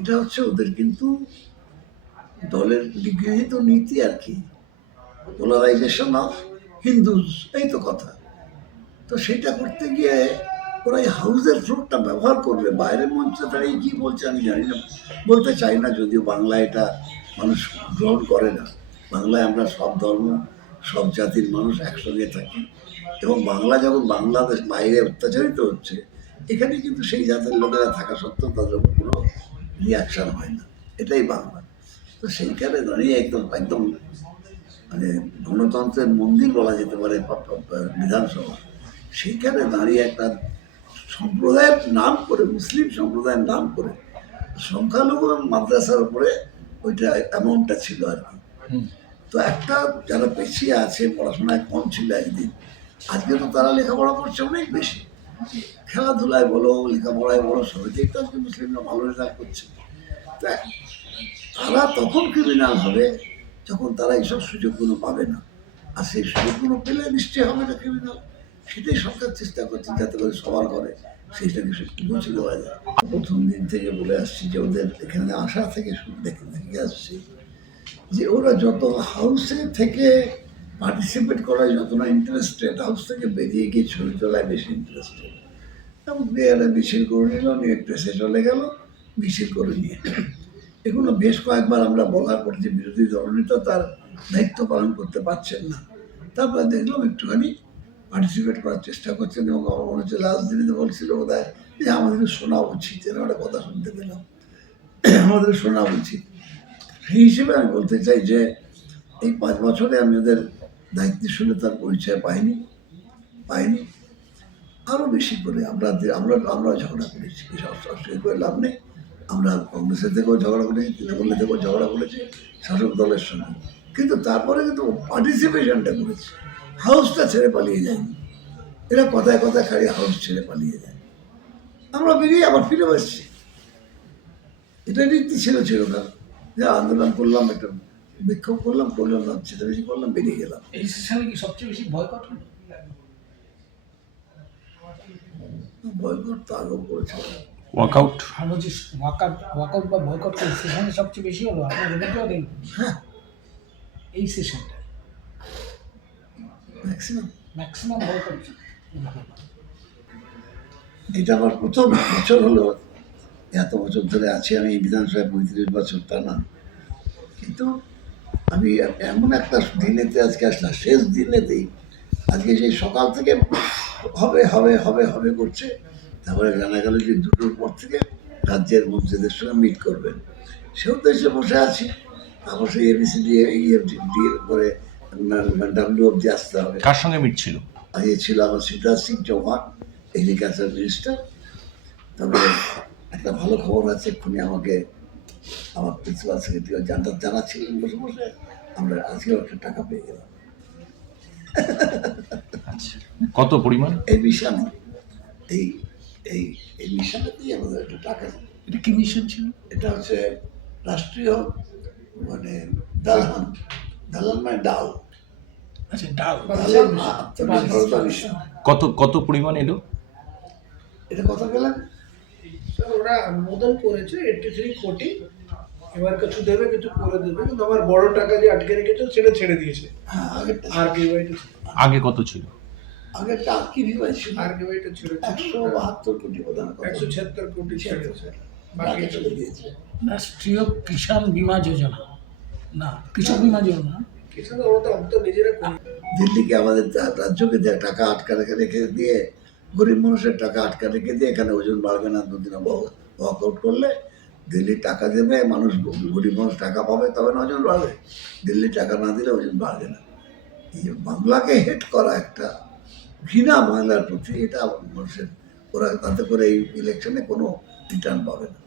এটা হচ্ছে ওদের কিন্তু দলের গৃহীত নীতি আর কি, পোলারাইজেশন অফ হিন্দুজ, এই তো কথা। তো সেটা করতে গিয়ে ওরা এই হাউসের ফ্লোরটা ব্যবহার করবে। বাইরের মঞ্চে দাঁড়িয়ে কি বলছে আমি জানি না, বলতে চাই না, যদিও বাংলা এটা মানুষ গ্রহণ করে না। বাংলায় আমরা সব ধর্ম সব জাতির মানুষ একসঙ্গে থাকি, এবং বাংলা যখন বাংলাদেশ বাইরে অত্যাচারিত হচ্ছে, এখানে কিন্তু সেই জাতের লোকেরা থাকা সত্ত্বেও তাদের উপর কোনো রিয়াকশন হয় না। এটাই বাংলা। তো সেইখানে দাঁড়িয়ে একদম একদম মানে গণতন্ত্রের মন্দির বলা যেতে পারে বিধানসভা, সেইখানে দাঁড়িয়ে একটা সম্প্রদায়ের নাম করে, মুসলিম সম্প্রদায়ের নাম করে, সংখ্যালঘু এবং মাদ্রাসার উপরে ওইটা অ্যামাউন্টটা ছিল আর কি। তো একটা যারা পিছিয়ে আছে, পড়াশোনায় কম ছিল একদিন, আজকে তো তারা লেখাপড়া করছে অনেক বেশি, খেলাধুলায় বলো লেখাপড়ায় বলো সবাইতেই তো আজকে মুসলিমরা ভালো রেজাল্ট করছে। তারা তখন ক্রিমিনাল হবে যখন তারা এইসব সুযোগগুলো পাবে না, আর সেই সুযোগগুলো পেলে নিশ্চয়ই হবে না ক্রিমিনাল। সেটাই সরকার চেষ্টা করছে যাতে করে সবার ঘরে সেইটাকে পৌঁছে দেওয়া যায়। প্রথম দিন থেকে বলে আসছি যে ওদের এখানে আসা থেকে দেখে আসছি যে ওরা যত হাউসে থেকে পার্টিসিপেট করায় যত না ইন্টারেস্টেড, হাউস থেকে বেরিয়ে গিয়ে ছবি তোলায় বেশি ইন্টারেস্টেড। এবং একটা মিছিল করে নিল, নিয়ে প্রেসে চলে গেল, মিছিল করে নিয়ে। এগুলো বেশ কয়েকবার আমরা বলার পর যে বিরোধী দলনেতা তার দায়িত্ব পালন করতে পারছেন না, তারপরে দেখলাম একটুখানি পার্টিসিপেট করার চেষ্টা করছেন। এবং আমার মনে হচ্ছে লাস্ট দিনে বলছিল বোধহয় যে আমাদের শোনা উচিত, এরকম একটা কথা শুনতে পেলাম, আমাদের শোনা উচিত। সেই হিসেবে আমি বলতে চাই যে এই 5 বছরে আমি ওদের দায়িত্বশীলতার পরিচয় পাইনি। আরও বেশি করে আমরা ঝগড়া করেছি, সবসময় করে লাভ নেই। আমরা কংগ্রেসের থেকেও ঝগড়া করেছি, তৃণমূলের থেকেও ঝগড়া করেছি, শাসক দলের সঙ্গে, কিন্তু তারপরে কিন্তু পার্টিসিপেশনটা করেছি। হাউসটা ছেড়ে পালিয়ে যায়নি। এরা কথায় কথায় খালি হাউস ছেড়ে পালিয়ে যায়, আমরা বেরিয়ে আবার ফিরে আসছি। এটা রীতি ছিল না যে আন্দোলন করলাম, একটা বিক্ষোভ করলাম না, সেটা বেশি করলাম, বেরিয়ে গেলাম। এই সেশনে কি সবচেয়ে বেশি বয়কট হলো? বয়কট তো আগেও করেছিল। ওয়াকআউট ওয়াকআউট বা বয়কট এই সেশনে সবচেয়ে বেশি হলো আপনার অভিজ্ঞতা? হ্যাঁ, এই সেশনটা ম্যাক্সিমাম বয়কট। এটা আমার প্রথম বছর হলো, এত বছর ধরে আছি আমি এই বিধানসভায়, 35 বছর তা না, কিন্তু আমি এমন একটা দিনেতে আজকে আসলাম, শেষ দিনেতেই আজকে সেই সকাল থেকে হবে হবে হবে হবে করছে। তারপরে জানা গেল যে 2টোর পর থেকে রাজ্যের মন্ত্রীদের সঙ্গে মিট করবেন, সে উদ্দেশ্যে বসে আছি। তারপর সেই এবিসিডি করে ডাব্লিউ অব্দি আসতে হবে। কার সঙ্গে মিট ছিল? আগে ছিল আমার শিবরাজ সিং চৌহান, এগ্রিকালচার মিনিস্টার। তবে একটা ভালো খবর আছে, এক্ষুনি আমাকে আমার প্রিন্সিপাল সেক্রেটারি জানাচ্ছিলেন বসে বসে, আমরা আজকেও একটা টাকা পেয়ে গেলাম। কত পরিমাণ? এই মিশনে এই মিশনেতেই আমাদের একটা টাকা। এটা কি মিশন ছিল? এটা হচ্ছে রাষ্ট্রীয় মানে দালান মানে ডাল। আচ্ছা, ডাল আত্মনির্ভরতা মিশন। কত পরিমাণ এলো? এটা কত গেলেন? ওরা অনুমোদন করেছে 83 কোটি। এবার কিছু দেবে, কিছু করে দেবে, কিন্তু আমার বড় টাকা যে আটকে রেখেছে সেটা ছেড়ে দিয়েছে। হ্যাঁ, আগে কত ছিল? আগেরটা কি বিভাগ ছিল? আরকেভাইটা ছেড়ে 172 কোটি, 176 কোটি ছেড়েছে, বাকি চলে দিয়েছে। রাষ্ট্রীয় কিষাণ বীমা যোজনা, না কৃষক বীমা যোজনা। কিষাণ ওরা তো নিজেরা করে। দিল্লিকে আমাদের রাজ্যকে দেওয়া টাকা আটকা রেখে দিয়ে, গরিব মানুষের টাকা আটকা রেখে দিয়ে এখানে ওজন বাড়বে না, দুদিনে ওয়াকআউট করলে দিল্লি টাকা দেবে, মানুষ গরিব মানুষ টাকা পাবে, তবে না ওজন বাড়বে। দিল্লি টাকা না দিলে ওজন বাড়বে না। এই বাংলাকে হেট করা একটা ঘৃণা বাংলার প্রতি, এটা মানুষের, ওরা তাতে করে এই ইলেকশনে কোনো রিটার্ন পাবে না।